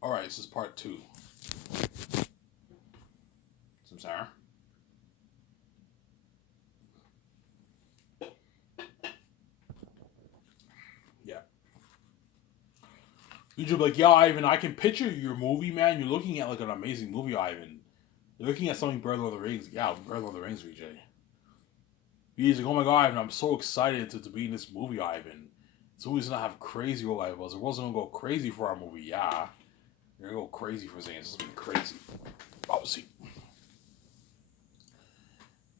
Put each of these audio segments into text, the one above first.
All right, this is part two. Some Sarah. Yeah. You'd be like, yeah, Ivan, I can picture your movie, man. You're looking at like an amazing movie, Ivan. You're looking at something Breath of the Rings. Yeah, Breath of the Rings, VJ. He's like, oh my god, Ivan, I'm so excited to be in this movie, Ivan. This movie's gonna have crazy revivals. The world's gonna go crazy for our movie, yeah. You're gonna go crazy for Zayn. This is gonna be crazy. Obviously.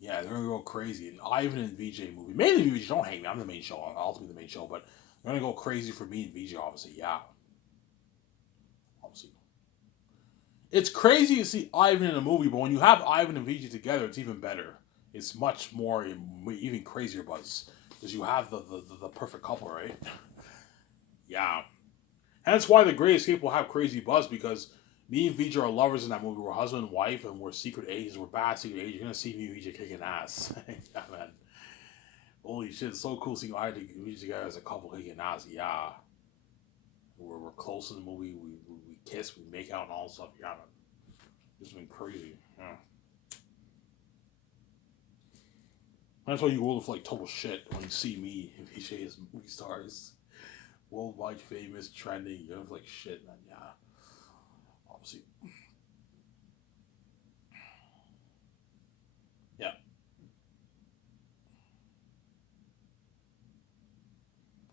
Yeah, they're gonna go crazy. And Ivan and VJ movie. Mainly VJ, don't hate me. I'm the main show. I'll be the main show, but they're gonna go crazy for me and VJ, obviously, yeah. Obviously. It's crazy to see Ivan in a movie, but when you have Ivan and VJ together, it's even better. It's much more, even crazier buzz. Because you have the perfect couple, right? Yeah. And that's why the Great Escape will have crazy buzz, because me and VJ are lovers in that movie. We're husband and wife, and we're secret agents. We're bad secret agents. You're going to see me and VJ kicking ass. Yeah, man. Holy shit, it's so cool seeing Ivan and VJ together as a couple kicking ass. Yeah. We're close in the movie. We kiss, we make out, and all stuff. Yeah, man. It's been crazy. Yeah. That's why you will look like total shit when you see me and VJ as movie stars. Worldwide famous, trending. You look like shit, man. Yeah. Obviously. Yeah.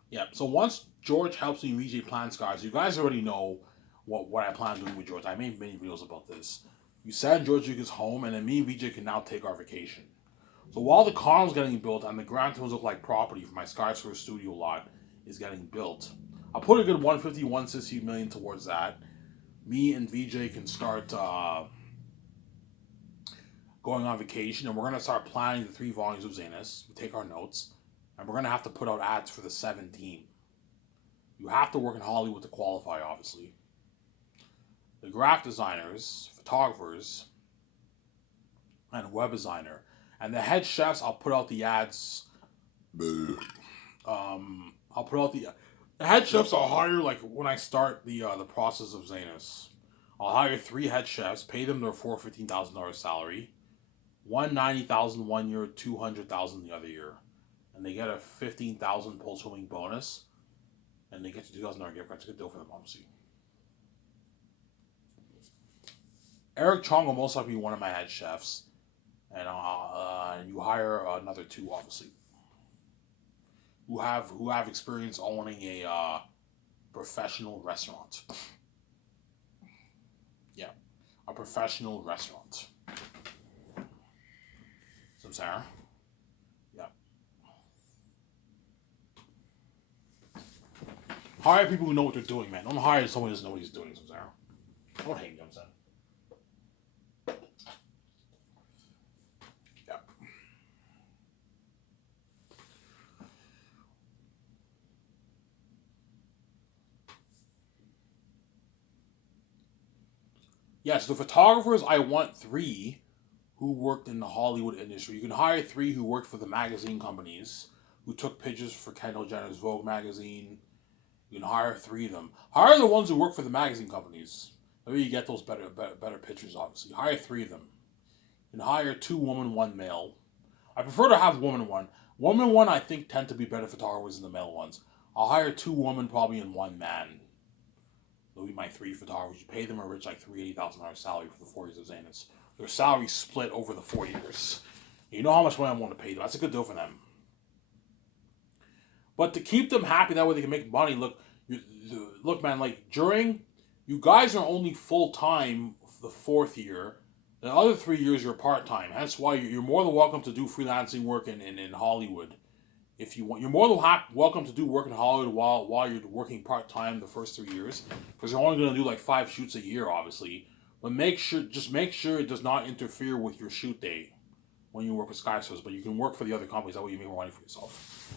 Yeah. So once George helps me and VJ plan scars, you guys already know what I plan on doing with George. I made many videos about this. You send George Lucas home, and then me and VJ can now take our vacation. So while the column's getting built and the Grand Tours look like property for my Skyscraper studio lot is getting built, I'll put a good 150, 160 million towards that. Me and VJ can start going on vacation, and we're gonna start planning the 3 volumes of Zanus. We take our notes, and we're gonna have to put out ads for the 7 team. You have to work in Hollywood to qualify, obviously. The graphic designers, photographers, and web designer, and the head chefs. I'll put out the ads. I'll put out the head chefs. I'll hire like when I start the process of Zanus. I'll hire 3 head chefs, pay them their full $15,000 salary, 190,000 one year, 200,000 the other year, and they get a 15,000 post swimming bonus, and they get to $2,000 gift card. It's a good deal for them, obviously. Eric Chong will most likely be one of my head chefs, and you hire another 2, obviously, who have experience owning a professional restaurant. Yeah, a professional restaurant. So Sarah, yeah, hire people who know what they're doing, man. Don't hire someone who doesn't know what he's doing. So Sarah, don't hate me. I'm saying, yeah, yeah. So the photographers, I want 3 who worked in the Hollywood industry. You can hire 3 who worked for the magazine companies, who took pictures for Kendall Jenner's Vogue magazine. You can hire 3 of them. Hire the ones who work for the magazine companies. Maybe you get those better pictures, obviously. Hire 3 of them. You can hire 2 women, 1 male. I prefer to have woman 1. Woman 1, I think, tend to be better photographers than the male ones. I'll hire 2 women probably and 1 man. They'll be my 3 photographers. You pay them a rich like $380,000 salary for the 4 years of Zanus. Their salary split over the 4 years. You know how much money I want to pay them. That's a good deal for them. But to keep them happy, that way they can make money. Look, man. Like during, you guys are only full time the 4th year. The other 3 years you're part time. That's why you're more than welcome to do freelancing work in Hollywood. If you want, you're more than welcome to do work in Hollywood while you're working part time the first 3 years, because you're only going to do like 5 shoots a year, obviously. But make sure it does not interfere with your shoot day when you work with Skyscrapers. But you can work for the other companies. That way you make more money for yourself.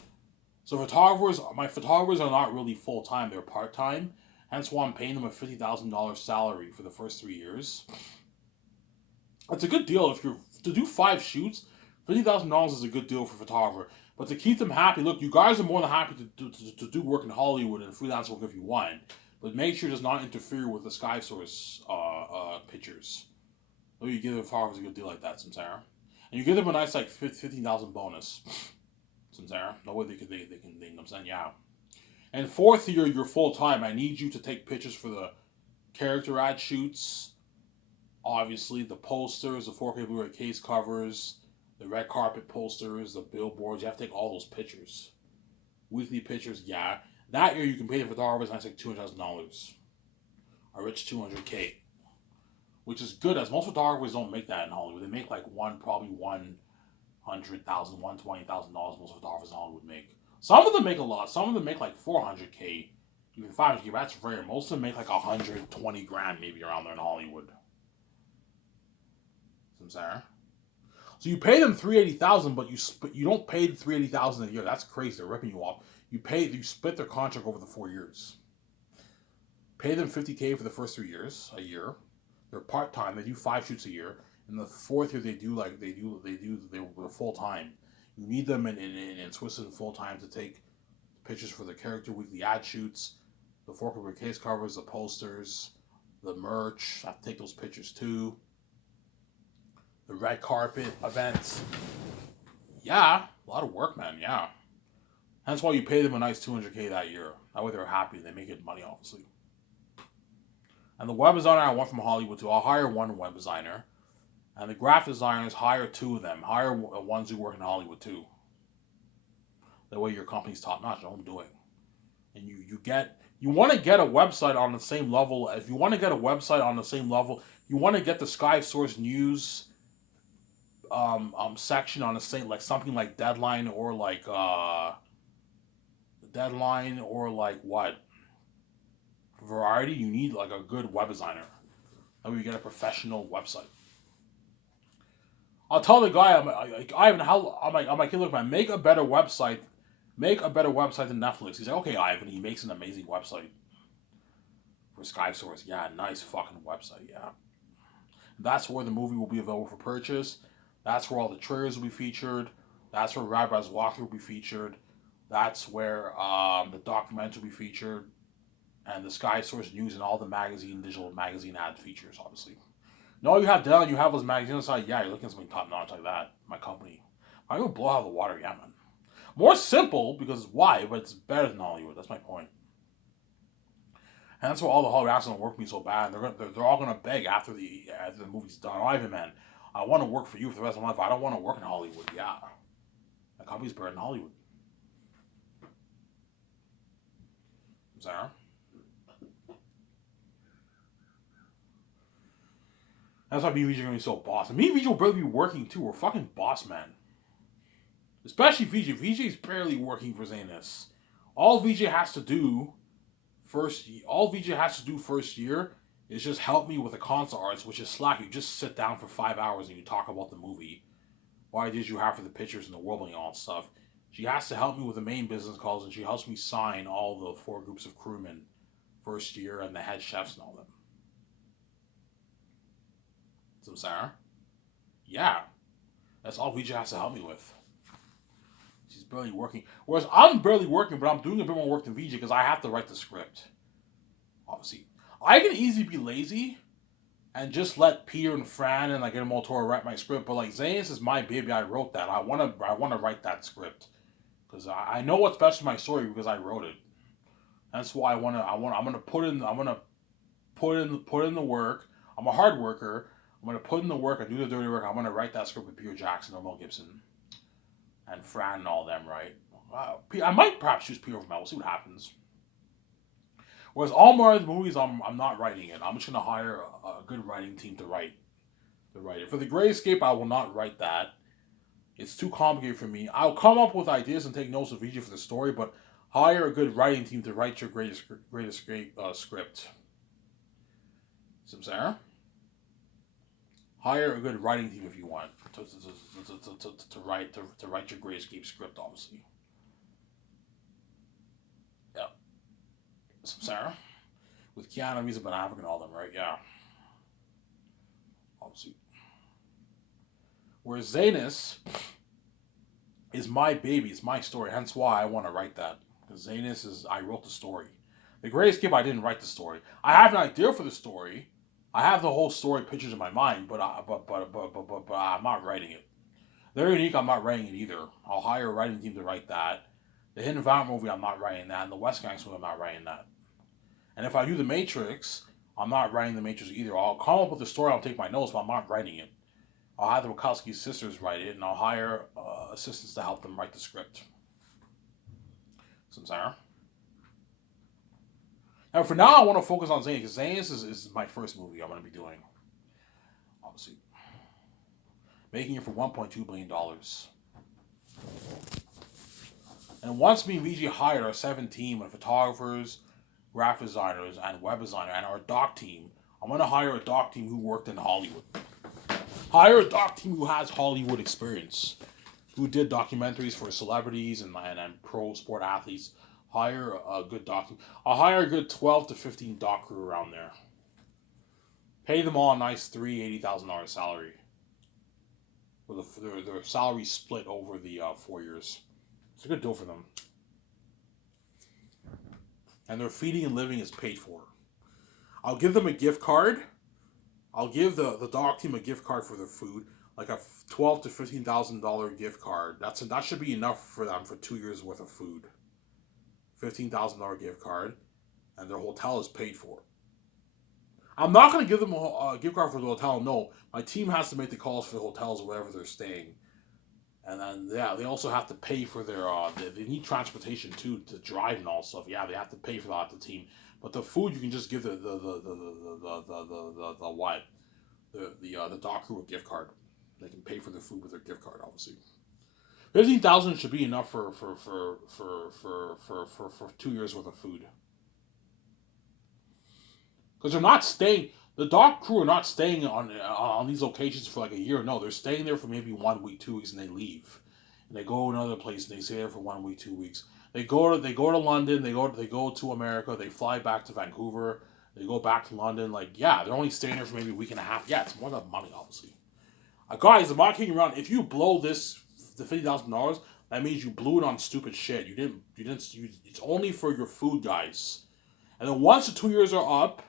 So my photographers are not really full time; they're part time. Hence why I'm paying them a $50,000 salary for the first 3 years. That's a good deal if you're to do 5 shoots. $50,000 is a good deal for a photographer. But to keep them happy, look, you guys are more than happy to do work in Hollywood and freelance work if you want. but make sure it does not interfere with the Sky Source pictures. Or you give the photographers a good deal like that, Samsara. And you give them a nice like 15,000 bonus, Samsara. No way they can you know what I'm saying, yeah. And fourth year, you're full time. I need you to take pictures for the character ad shoots, obviously the posters, the 4K Blu-ray case covers, the red carpet posters, the billboards. You have to take all those pictures. Weekly pictures, yeah. That year you can pay the photographers nice like $200,000. A rich $200K. Which is good, as most photographers don't make that in Hollywood. They make like probably $100,000, $120,000 most photographers in Hollywood make. Some of them make a lot. Some of them make like $400K, even $500K. But that's rare. Most of them make like $120,000 maybe around there in Hollywood. Samsara. So you pay them $380,000, but you don't pay the $380,000 a year. That's crazy. They're ripping you off. You split their contract over the 4 years. Pay them $50K for the first 3 years a year. They're part time. They do 5 shoots a year. In the fourth year, they're full time. You need them in Switzerland full time to take pictures for the character weekly ad shoots, the 4K case covers, the posters, the merch. I have to take those pictures too. The red carpet events. Yeah, a lot of work, man. Yeah. That's why you pay them a nice $200K that year. That way they're happy. They make good money, obviously. And the web designer, I want from Hollywood too. I'll hire one web designer. And the graphic designers, hire 2 of them. Hire ones who work in Hollywood too. That way your company's top notch. Don't do it. And you want to get a website on the same level. If you want to get a website on the same level, you want to get the Sky Source News section on the same, like something like Deadline or like what? Variety. You need like a good web designer. That way you get a professional website. I'll tell the guy, I'm like, hey, look, man, make a better website than Netflix. He's like, okay, Ivan. He makes an amazing website for Sky Source. Yeah, nice fucking website. Yeah, that's where the movie will be available for purchase. That's where all the trailers will be featured. That's where Rabbi's walkthrough will be featured. That's where the documentary will be featured, and the Sky Source News and all the digital magazine ad features, obviously. No, you have down, you have those magazines inside. Yeah, you're looking at something top notch like that. My company. I'm gonna blow out the water, yeah, man. More simple because why? But it's better than Hollywood. That's my point. And that's why all the Hollywood actors don't work for me so bad. They're all gonna beg after the movie's done. Ivan, man, I want to work for you for the rest of my life. I don't want to work in Hollywood. Yeah, my company's better than Hollywood. Sarah. That's why me and VJ are going to be so boss. And me and VJ will barely be working too. We're fucking boss, man. Especially VJ. VJ's barely working for Zanus. All VJ has to do first year is just help me with the console arts, which is slack. You just sit down for 5 hours and you talk about the movie. What ideas you have for the pictures and the world and all that stuff. She has to help me with the main business calls, and she helps me sign all the 4 groups of crewmen first year and the head chefs and all them. So, Sarah? Yeah. That's all VJ has to help me with. She's barely working. Whereas I'm barely working, but I'm doing a bit more work than VJ because I have to write the script. Obviously. I can easily be lazy and just let Peter and Fran and like Guillermo del Toro write my script, but like Zanus is my baby. I wrote that. I wanna write that script. Because I know what's best for my story because I wrote it. That's why I'm gonna put in the work. I'm a hard worker. I'm gonna put in the work. I do the dirty work. I'm gonna write that script with Peter Jackson or Mel Gibson, and Fran and all them. Right? I might perhaps choose Peter over Mel. We'll see what happens. Whereas all my other movies, I'm not writing it. I'm just gonna hire a good writing team to write it. For The Great Escape, I will not write that. It's too complicated for me. I'll come up with ideas and take notes of VJ for the story, but hire a good writing team to write your Great Escape script. Samsara? Hire a good writing team if you want to write your Great Escape script, obviously. Yeah. Samsara? With Keanu Reeves and Ben Affleck and all them, right? Yeah. Obviously. Whereas Zanus is my baby, it's my story, hence why I want to write that. Because Zanus I wrote the story. The Great Escape, I didn't write the story. I have an idea for the story. I have the whole story pictures in my mind, but I'm not writing it. They're unique. I'm not writing it either. I'll hire a writing team to write that. The Hidden Valley movie, I'm not writing that. And the West Gangster movie, I'm not writing that. And if I do the Matrix, I'm not writing the Matrix either. I'll come up with the story. I'll take my notes, but I'm not writing it. I'll have the Wachowski sisters write it, and I'll hire assistants to help them write the script. Samsara. Now, for now, I want to focus on Zayn because Zayn is my first movie I'm going to be doing. Obviously, making it for $1.2 billion. And once me and VG hired our 7 team of photographers, graphic designers, and web designer, and our doc team, I'm going to hire a doc team who worked in Hollywood. Hire a doc team who has Hollywood experience, who did documentaries for celebrities and pro sport athletes. Hire a good doc. I'll hire a good 12 to 15 doc crew around there. Pay them all a nice $80,000 salary. With their salary split over the 4 years. It's a good deal for them. And their feeding and living is paid for. I'll give them a gift card. I'll give the doc team a gift card for their food, like a $12,000 to $15,000 gift card. That should be enough for them for 2 years worth of food. $15,000 gift card, and their hotel is paid for. I'm not going to give them a gift card for the hotel. No, my team has to make the calls for the hotels wherever they're staying, and then they also have to pay for their. They need transportation too to drive and all stuff. Yeah, they have to pay for that, the team. But the food you can just give the doc crew a gift card. They can pay for their food with their gift card, obviously. 15,000 should be enough for 2 years worth of food. Because they're not staying. The doc crew are not staying on these locations for like a year. No, they're staying there for maybe 1 week, 2 weeks, and they leave. And they go to another place and they stay there for 1 week, 2 weeks. They go to London. They go to America. They fly back to Vancouver. They go back to London. Like, yeah, they're only staying there for maybe a week and a half. Yeah, it's more than money, obviously. Guys, I'm not kidding around. If you blow the $50,000, that means you blew it on stupid shit. You didn't. It's only for your food, guys. And then once the 2 years are up,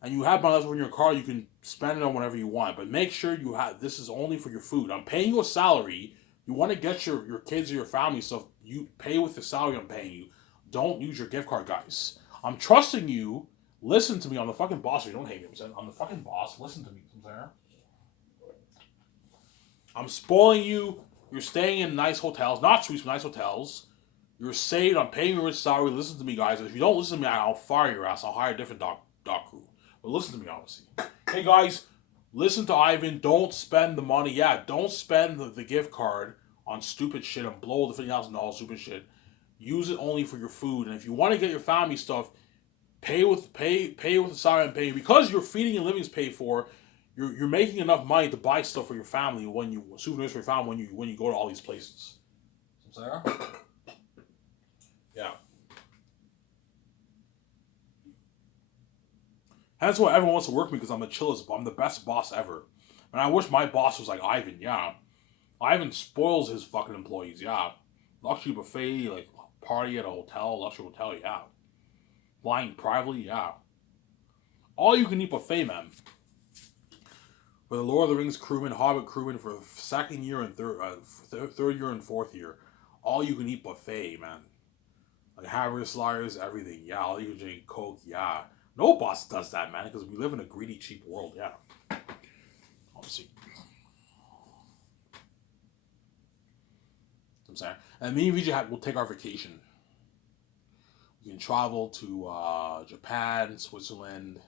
and you have money left over in your car, you can spend it on whatever you want. But make sure this is only for your food. I'm paying you a salary. You want to get your kids or your family stuff, you pay with the salary I'm paying you. Don't use your gift card, guys. I'm trusting you. Listen to me. I'm the fucking boss. You don't hate me. I'm the fucking boss. Listen to me. I'm spoiling you. You're staying in nice hotels. Not suites, but nice hotels. You're saved. I'm paying you a salary. Listen to me, guys. If you don't listen to me, I'll fire your ass. I'll hire a different doc crew. But listen to me, obviously. Hey, guys, listen to Ivan. Don't spend the money. Yeah, don't spend the gift card on stupid shit and blow the $50,000 stupid shit. Use it only for your food. And if you want to get your family stuff, pay with the salary I'm paying. Because your feeding and living is paid for, you're making enough money to buy stuff for your family souvenirs for your family when you go to all these places. Sarah? Yeah. That's why everyone wants to work with me, because I'm the chillest. I'm the best boss ever. And I wish my boss was like Ivan. Yeah, Ivan spoils his fucking employees. Yeah, luxury buffet, like party at a hotel, luxury hotel. Yeah, flying privately. Yeah, all you can eat buffet, man. For the Lord of the Rings crewmen, Hobbit crewmen for the second year and third year and fourth year, all you can eat buffet, man. Like hamburgers, sliders, everything. Yeah, all you can drink Coke. Yeah. No boss does that, man, because we live in a greedy, cheap world, yeah. Obviously. I'm saying. And me and VJ will take our vacation. We can travel to Japan, Switzerland,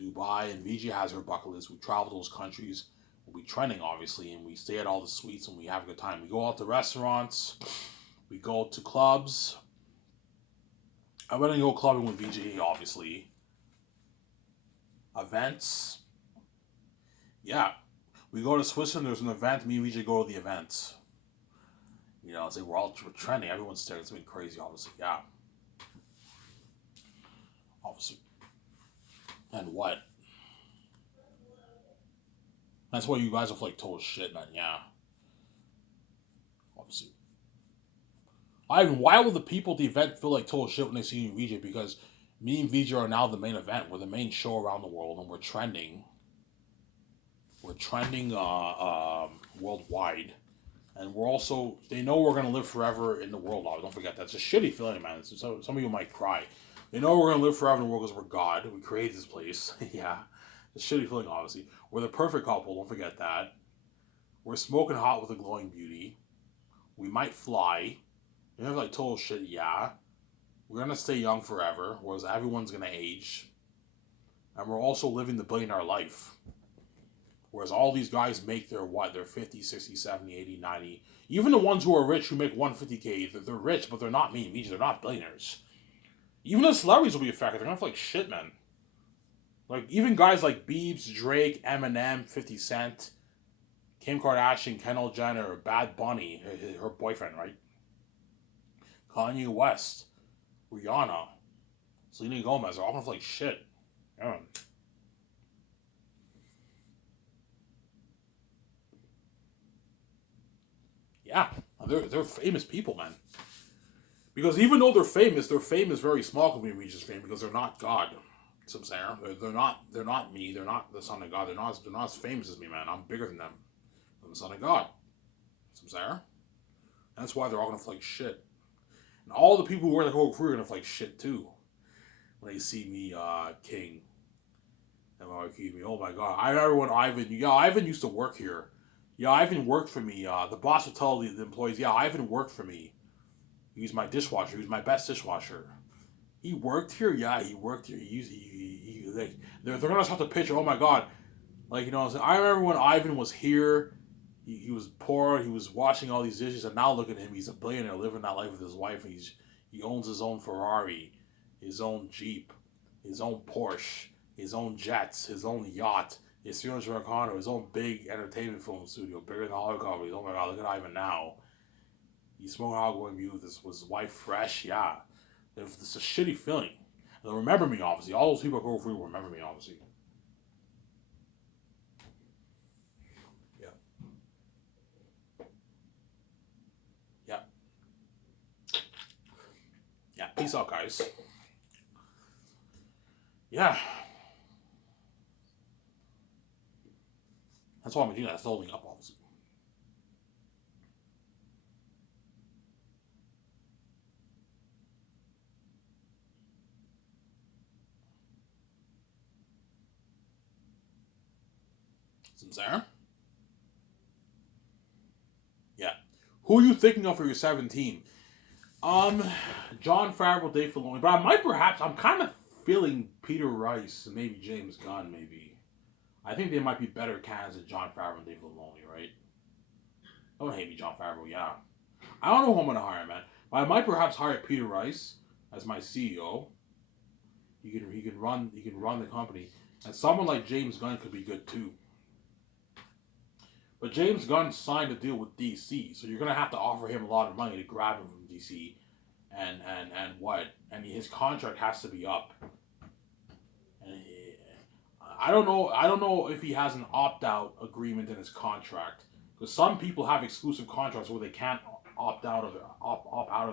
Dubai, and VJ has her bucket list. We travel to those countries. We'll be trending, obviously, and we stay at all the suites and we have a good time. We go out to restaurants. We go to clubs. I'm going to go clubbing with VJ, obviously. Events. Yeah. We go to Switzerland, there's an event, me and VJ go to the events. You know, we're trending, everyone's staring, it's been crazy, obviously, yeah. Obviously. And what? That's why you guys are like total shit, man, yeah. Obviously. Ivan, why will the people at the event feel like total shit when they see you and VJ? Because me and VJ are now the main event. We're the main show around the world, and we're trending. We're trending worldwide, and we're also. They know we're gonna live forever in the world. Now, don't forget that's a shitty feeling, man. So some of you might cry. They know we're gonna live forever in the world because we're God. We created this place. Yeah, it's a shitty feeling. Obviously, we're the perfect couple. Don't forget that. We're smoking hot with a glowing beauty. We might fly. You have like total shit. Yeah, we're gonna stay young forever, whereas everyone's gonna age, and we're also living the billionaire life. Whereas all these guys make their what? They're 50, 60, 70, 80, 90. Even the ones who are rich who make 150K, they're rich, but they're not me and me. They're not billionaires. Even the celebrities will be affected. They're gonna feel like shit, man. Like, even guys like Biebs, Drake, Eminem, 50 Cent, Kim Kardashian, Kendall Jenner, Bad Bunny, her boyfriend, right? Kanye West, Rihanna, Selena Gomez, they're all gonna feel like shit. Yeah. Yeah, they're famous people, man. Because even though they're famous very small compared to Regis fame because they're not God. So I'm saying they're not me. They're not the son of God. They're not as famous as me, man. I'm bigger than them. I'm the son of God. So I'm saying that's why they're all gonna feel like shit. And all the people who wear the whole crew are gonna feel like shit too when they see me, king. And they'll accuse me. Oh my God! I remember when Ivan. Yeah, Ivan used to work here. Yeah, Ivan worked for me. The boss would tell the employees, "Yeah, Ivan worked for me. He was my dishwasher. He was my best dishwasher. He worked here. Yeah, he worked here. He like they're gonna start the picture. Oh my God! Like, I remember when Ivan was here. He was poor. He was washing all these dishes, and now look at him. He's a billionaire living that life with his wife. He owns his own Ferrari, his own Jeep, his own Porsche, his own jets, his own yacht, his 300 condo, his own big entertainment film studio, bigger than Hollywood companies. Oh my God! Look at Ivan now. He's smoking alcohol with his wife fresh. Yeah, it's a shitty feeling. They'll remember me, obviously. All those people who go free will remember me, obviously. Yeah. Yeah. Yeah. Peace out, guys. Yeah. That's why I'm doing that. It's holding up, obviously. Some Sarah? Yeah. Who are you thinking of for your 17? Um, John Favreau, Dave Filoni. But I'm kind of feeling Peter Rice and maybe James Gunn, maybe. I think they might be better candidates than John Favreau and Dave Filoni, right? Don't hate me, John Favreau, yeah. I don't know who I'm going to hire, man. But I might perhaps hire Peter Rice as my CEO. He can run the company, and someone like James Gunn could be good too. But James Gunn signed a deal with DC, so you're gonna have to offer him a lot of money to grab him from DC, and what? And his contract has to be up. And I don't know. I don't know if he has an opt out agreement in his contract because some people have exclusive contracts where they can't opt out of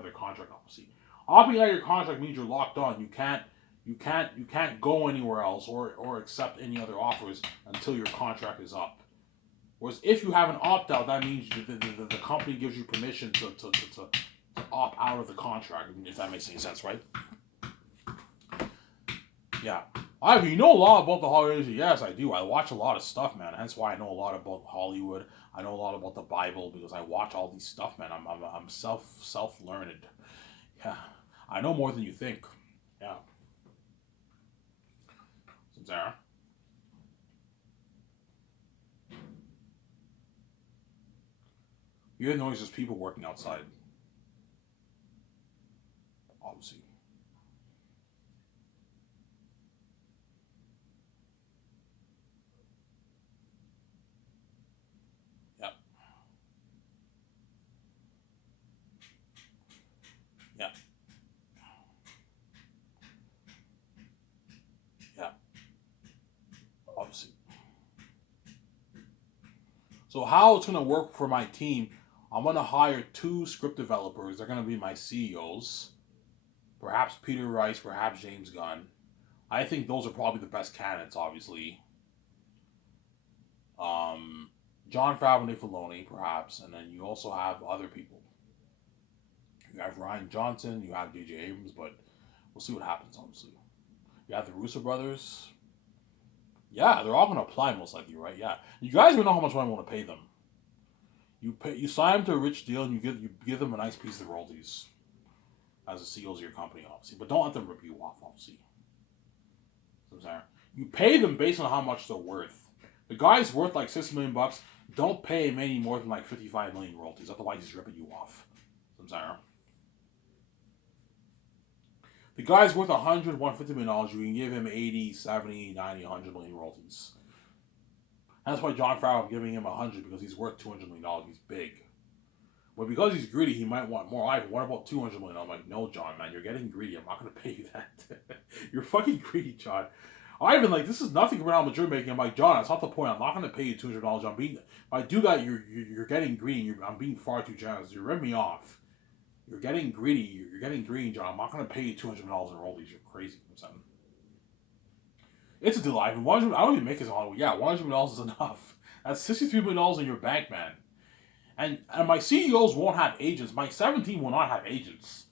their contract. Obviously, opting out of your contract means you're locked on. You can't go anywhere else or accept any other offers until your contract is up. Whereas if you have an opt out, that means the company gives you permission to opt out of the contract. If that makes any sense, right? Yeah. You know a lot about the Hollywood industry. Yes, I do. I watch a lot of stuff, man. Hence why I know a lot about Hollywood. I know a lot about the Bible because I watch all these stuff, man. I'm self learned. Yeah. I know more than you think. Yeah. Sarah. You hear noise, there's people working outside. Obviously. Yeah. Yeah. Yeah. Obviously. So how it's gonna work for my team? I'm going to hire 2 script developers. They're going to be my CEOs. Perhaps Peter Rice, perhaps James Gunn. I think those are probably the best candidates, obviously. Jon Favreau and Dave Filoni, perhaps. And then you also have other people. You have Rian Johnson, you have J.J. Abrams, but we'll see what happens, honestly. You have the Russo brothers. Yeah, they're all going to apply most likely, right? Yeah. You guys will know how much money I want to pay them. You sign them to a rich deal and you give them a nice piece of royalties as the CEOs of your company, obviously. But don't let them rip you off, obviously. You pay them based on how much they're worth. The guy's worth like $60 million. Don't pay him any more than like 55 million royalties. Otherwise, he's ripping you off. The guy's worth $100, $150 million. You can give him 80, 70, 90, 100 million royalties. That's why Jon Favreau, I'm giving him 100 because he's worth $200 million. He's big. But because he's greedy, he might want more. What about $200 million? I'm like, no, John, man, you're getting greedy. I'm not going to pay you that. You're fucking greedy, John. Ivan, like, this is nothing Real Madrid making. I'm like, John, that's not the point. I'm not going to pay you $200. If I do that, you're getting greedy. I'm being far too generous. You're ripping me off. You're getting greedy. You're getting greedy, John. I'm not going to pay you $200 in royalties. You're crazy. It's a deal, Ivan. I don't even make this in Hollywood. Yeah, $100 million is enough. That's $63 million in your bank, man. And my CEOs won't have agents. My 17 will not have agents.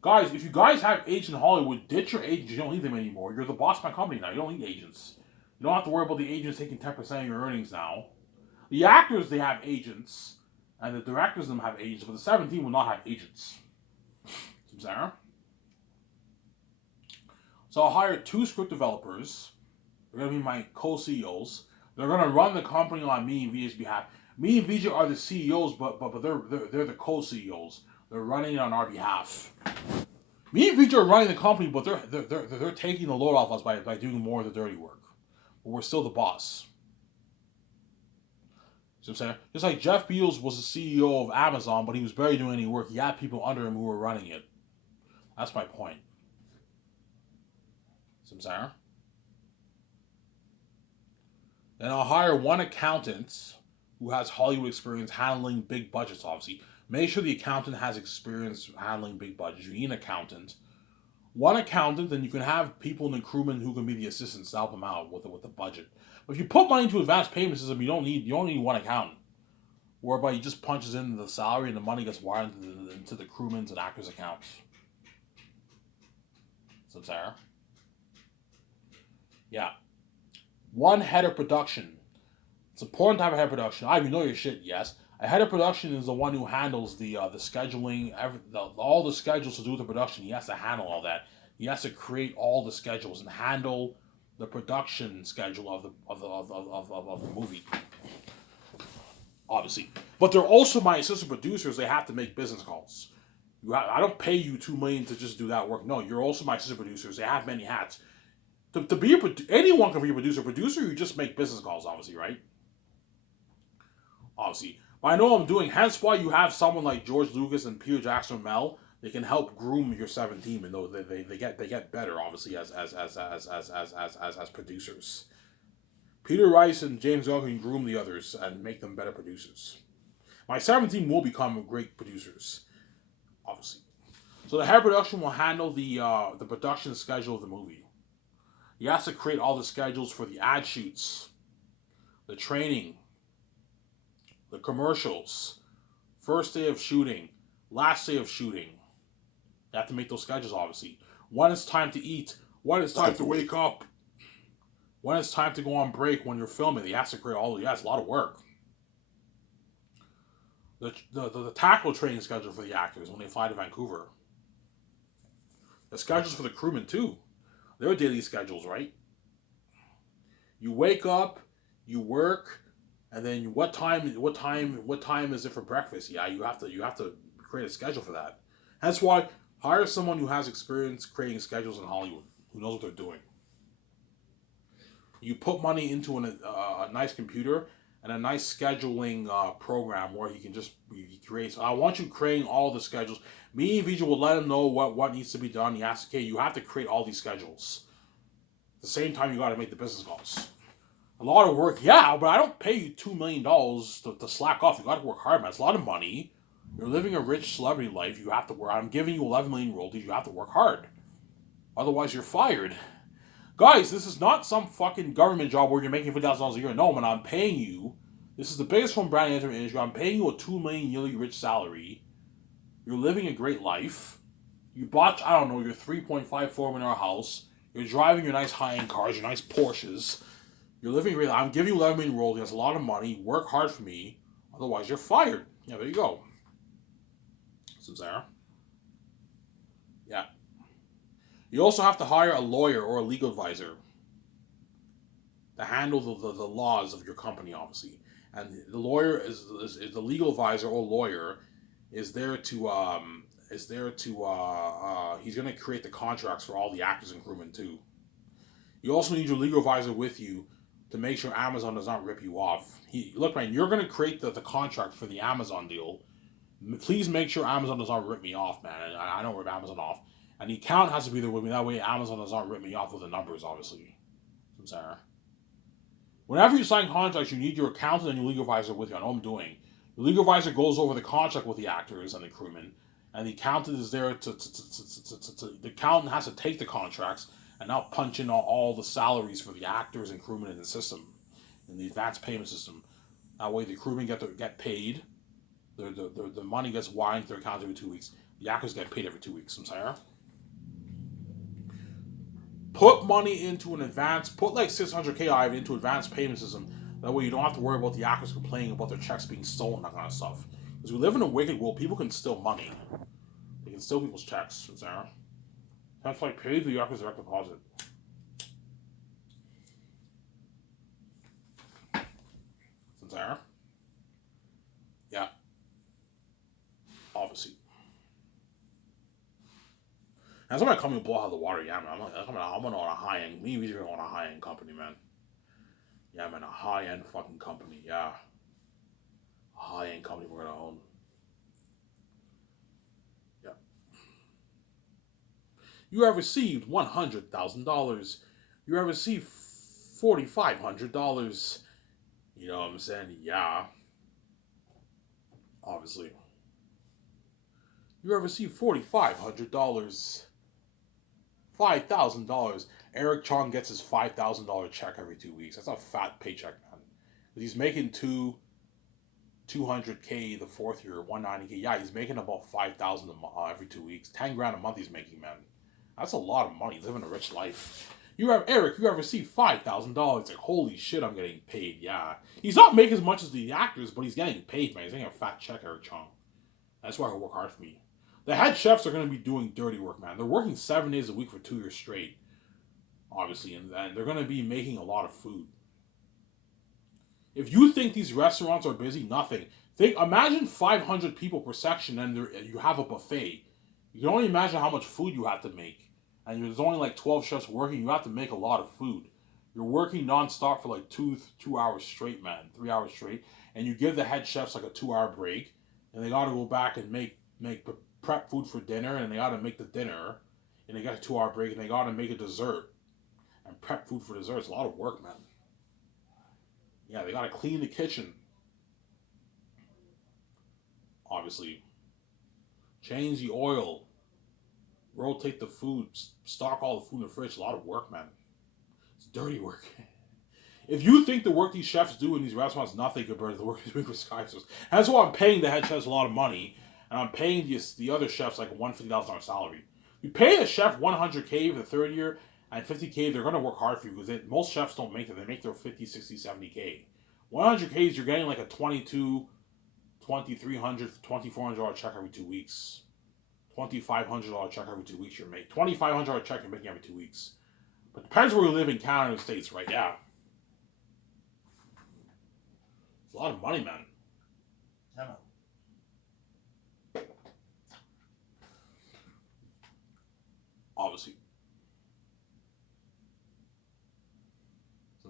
Guys, if you guys have agents in Hollywood, ditch your agents. You don't need them anymore. You're the boss of my company now. You don't need agents. You don't have to worry about the agents taking 10% of your earnings now. The actors, they have agents. And the directors, them have agents. But the 17 will not have agents. Sarah? So I'll hire 2 script developers. They're going to be my co-CEOs. They're going to run the company on me and VJ's behalf. Me and VJ are the CEOs, but they're the co-CEOs. They're running it on our behalf. Me and VJ are running the company, but they're taking the load off us by doing more of the dirty work. But we're still the boss. See what I'm saying? Just like Jeff Bezos was the CEO of Amazon, but he was barely doing any work. He had people under him who were running it. That's my point. See what I'm saying? Then I'll hire 1 accountant who has Hollywood experience handling big budgets, obviously. Make sure the accountant has experience handling big budgets. You need an accountant. 1 accountant, then you can have people in the crewmen who can be the assistants to help them out with the budget. But if you put money into advanced payment system, you don't need 1 accountant. Whereby he just punches in the salary and the money gets wired into the crewmen's and actors' accounts. So, Sarah? Yeah. 1 head of production. It's important to have a head of production. You know your shit, yes. A head of production is the one who handles the scheduling, all the schedules to do with the production. He has to handle all that. He has to create all the schedules and handle the production schedule of the movie. Obviously, but they're also my assistant producers. They have to make business calls. I don't pay you $2 million to just do that work. No, you're also my assistant producers. They have many hats. To be anyone can be a producer. Producer, you just make business calls, obviously, right? Obviously. But I know what I'm doing. Hence why you have someone like George Lucas and Peter Jackson Mel. They can help groom your 17, and though they get better, obviously, as producers. Peter Rice and James Gunn can groom the others and make them better producers. My 17 will become great producers, obviously. So the head of production will handle the production schedule of the movie. He has to create all the schedules for the ad shoots, the training, the commercials, first day of shooting, last day of shooting. You have to make those schedules, obviously. When it's time to eat, when it's time to wake up, when it's time to go on break when you're filming. He has to create all of it's a lot of work. The tackle training schedule for the actors when they fly to Vancouver. The schedules for the crewmen, too. Their daily schedules, right? You wake up, you work, and then what time is it for breakfast? Yeah, you have to create a schedule for that. That's why hire someone who has experience creating schedules in Hollywood, who knows what they're doing. You put money into a nice computer and a nice scheduling program where he creates. So I want you creating all the schedules. Me and VJ will let him know what needs to be done. He asks, okay, you have to create all these schedules. At the same time, you got to make the business calls. A lot of work, yeah, but I don't pay you $2 million to slack off. You got to work hard, man. It's a lot of money. You're living a rich celebrity life. You have to work. I'm giving you 11 million royalties. You have to work hard. Otherwise, you're fired. Guys, this is not some fucking government job where you're making $50,000 a year. No, man, I'm paying you. This is the biggest film brand entertainment industry. I'm paying you a $2 million yearly rich salary. You're living a great life. You bought, I don't know, your 3.54 million house. You're driving your nice high-end cars, your nice Porsches. You're living great. I'm giving you 11 million royalties. That's a lot of money. Work hard for me. Otherwise, you're fired. Yeah, there you go. Samsara. Yeah. You also have to hire a lawyer or a legal advisor to handle the laws of your company, obviously. And the lawyer is the legal advisor or lawyer is there to he's going to create the contracts for all the actors and crewmen too. You also need your legal advisor with you to make sure Amazon does not rip you off. Look, man, you're going to create the contract for the Amazon deal. Please make sure Amazon does not rip me off, man. I don't rip Amazon off. And the accountant has to be there with me. That way Amazon does not rip me off with the numbers, obviously. I'm sorry. Whenever you sign contracts, you need your accountant and your legal advisor with you. I know I'm doing. The legal advisor goes over the contract with the actors and the crewmen, and the accountant is there the accountant has to take the contracts and now punch in all the salaries for the actors and crewmen in the system, in the advance payment system. That way the crewmen get paid. The money gets wired into their account every 2 weeks. The actors get paid every 2 weeks. I'm sorry. Put money into an advance, put like $600K into advance payment system. That way you don't have to worry about the actors complaining about their checks being stolen, that kind of stuff. Because we live in a wicked world, people can steal money. They can steal people's checks, Sarah. That's like pay the actors direct deposit. Sarah? Yeah. Obviously. And somebody come and blow out the water, yeah, man. I'm on a high end. Me, we on a high end company, man. Yeah, man, a high end fucking company, yeah. A high end company we're gonna own. Yeah. You have received $100,000. You have received $4,500. You know what I'm saying? Yeah. Obviously. You have received $4,500. $5,000. Eric Chong gets his $5,000 check every 2 weeks. That's a fat paycheck, man. He's making 200K the fourth year, 190K. Yeah, he's making about 5,000 every 2 weeks. 10 grand a month he's making, man. That's a lot of money. He's living a rich life. You have received $5,000. Like, holy shit, I'm getting paid. Yeah, he's not making as much as the actors, but he's getting paid, man. He's getting a fat check, Eric Chong. That's why he'll work hard for me. The head chefs are going to be doing dirty work, man. They're working 7 days a week for 2 years straight, obviously, and they're going to be making a lot of food. If you think these restaurants are busy, nothing. Imagine 500 people per section, and you have a buffet. You can only imagine how much food you have to make, and there's only like 12 chefs working. You have to make a lot of food. You're working nonstop for like 2 hours straight, man, 3 hours straight, and you give the head chefs like a 2-hour break, and they got to go back and prep food for dinner, and they got to make the dinner, and they got a 2-hour break, and they got to make a dessert and prep food for dessert. It's a lot of work, man. Yeah, they got to clean the kitchen, obviously. Change the oil, rotate the food, stock all the food in the fridge. A lot of work, man. It's dirty work. If you think the work these chefs do in these restaurants is nothing compared to the work they're doing for Skysers, that's why I'm paying the head chefs a lot of money, and I'm paying the other chefs like a $150,000 salary. You pay a chef $100K for the third year, and $50K, they're going to work hard for you, because most chefs don't make that. They make their $50, $60, $70K. $100K is you're getting like a $2,200, $2,300, $2,400 check every 2 weeks. $2,500 check every 2 weeks you're making. $2,500 check you're making every 2 weeks. But it depends where you live in Canada and the States, right? Yeah. It's a lot of money, man. Yeah, man. Obviously.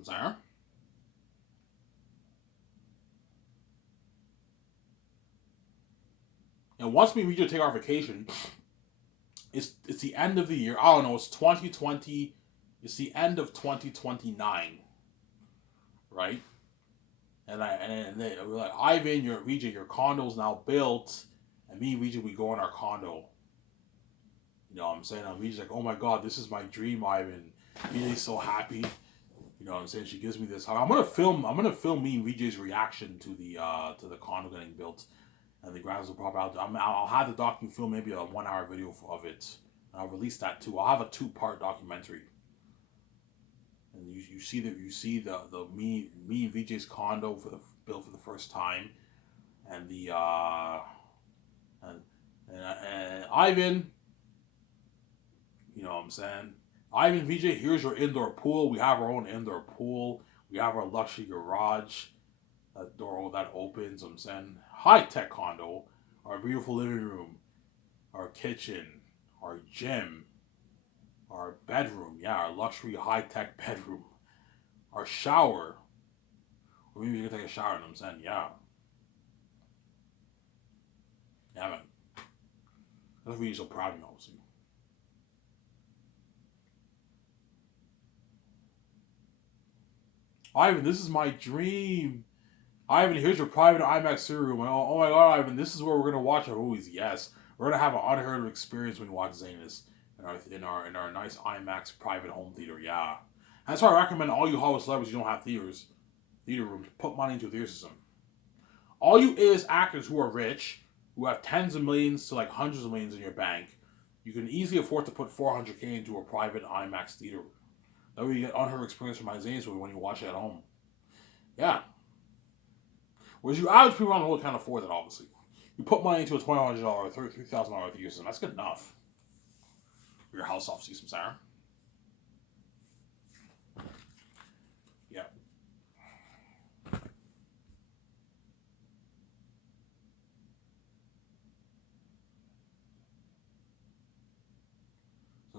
Sorry? And once we reach to take our vacation, it's the end of the year. I don't know. It's 2020. It's the end of 2029, right? And we're like, Ivan, your condo's now built. And me and VJ, we go in our condo. You know what I'm saying? And VJ's like, oh my god, this is my dream, Ivan. VJ's so happy. You know what I'm saying? She gives me this hug. I'm gonna film me and VJ's reaction to the condo getting built, and the grounds will pop out. I'll have the document film, maybe a 1 hour video of it. And I'll release that too. I'll have a 2-part documentary. And you see the me and VJ's condo built for the first time, and the and Ivan. You know what I'm saying? Ivan, VJ, here's your indoor pool. We have our own indoor pool. We have our luxury garage. That door that opens. I'm saying high-tech condo. Our beautiful living room. Our kitchen. Our gym. Our bedroom. Yeah, our luxury high-tech bedroom. Our shower. Or maybe you can take a shower. You know what I'm saying? Yeah. Yeah, man. That's really so proud of me, obviously. Ivan, this is my dream. Ivan, here's your private IMAX studio room. Oh my god, Ivan, this is where we're gonna watch our movies. Yes, we're gonna have an unheard of experience when we watch Zanus in our nice IMAX private home theater. Yeah, that's why I recommend all you Hollywood celebrities who don't have theater rooms, put money into a theater system. All you A-list actors who are rich, who have tens of millions to like hundreds of millions in your bank, you can easily afford to put 400K into a private IMAX theater room. That way you get unheard experience from Zanus when you watch it at home. Yeah. Whereas you average people around the world can't afford that, obviously. You put money into a $2,100, $3,000 theater system. That's good enough for your house off season, Sarah. Yeah.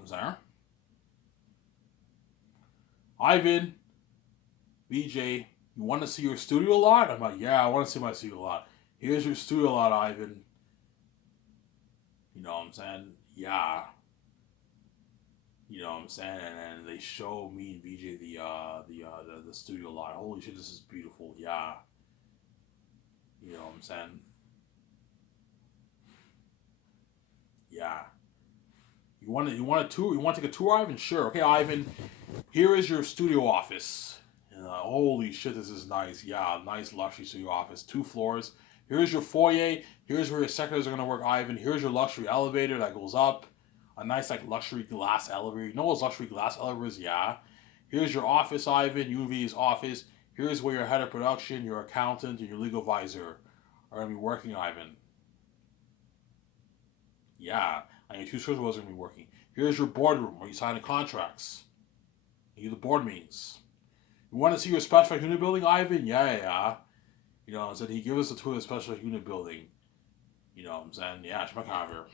Sarah. Ivan, VJ, you want to see your studio lot? I'm like, yeah, I want to see my studio lot. Here's your studio lot, Ivan. You know what I'm saying? Yeah. You know what I'm saying? And then they show me and VJ the studio lot. Holy shit, this is beautiful. Yeah. You know what I'm saying? Yeah. You want a tour? You want to take a tour, Ivan? Sure. Okay, Ivan. Here is your studio office. Holy shit, this is nice. Yeah, nice luxury studio office. 2 floors. Here's your foyer. Here's where your secretaries are gonna work, Ivan. Here's your luxury elevator that goes up. A nice like luxury glass elevator. You know what luxury glass elevators? Yeah. Here's your office, Ivan. UV's office. Here's where your head of production, your accountant, and your legal advisor are gonna be working, Ivan. Yeah. And your 2 supervisors are gonna be working. Here's your boardroom where you sign the contracts. You do the board meetings. You want to see your special effects unit building, Ivan? Yeah. You know, so he gives us a tour of the special effects unit building. You know what I'm saying? Yeah, Schmuckhaver.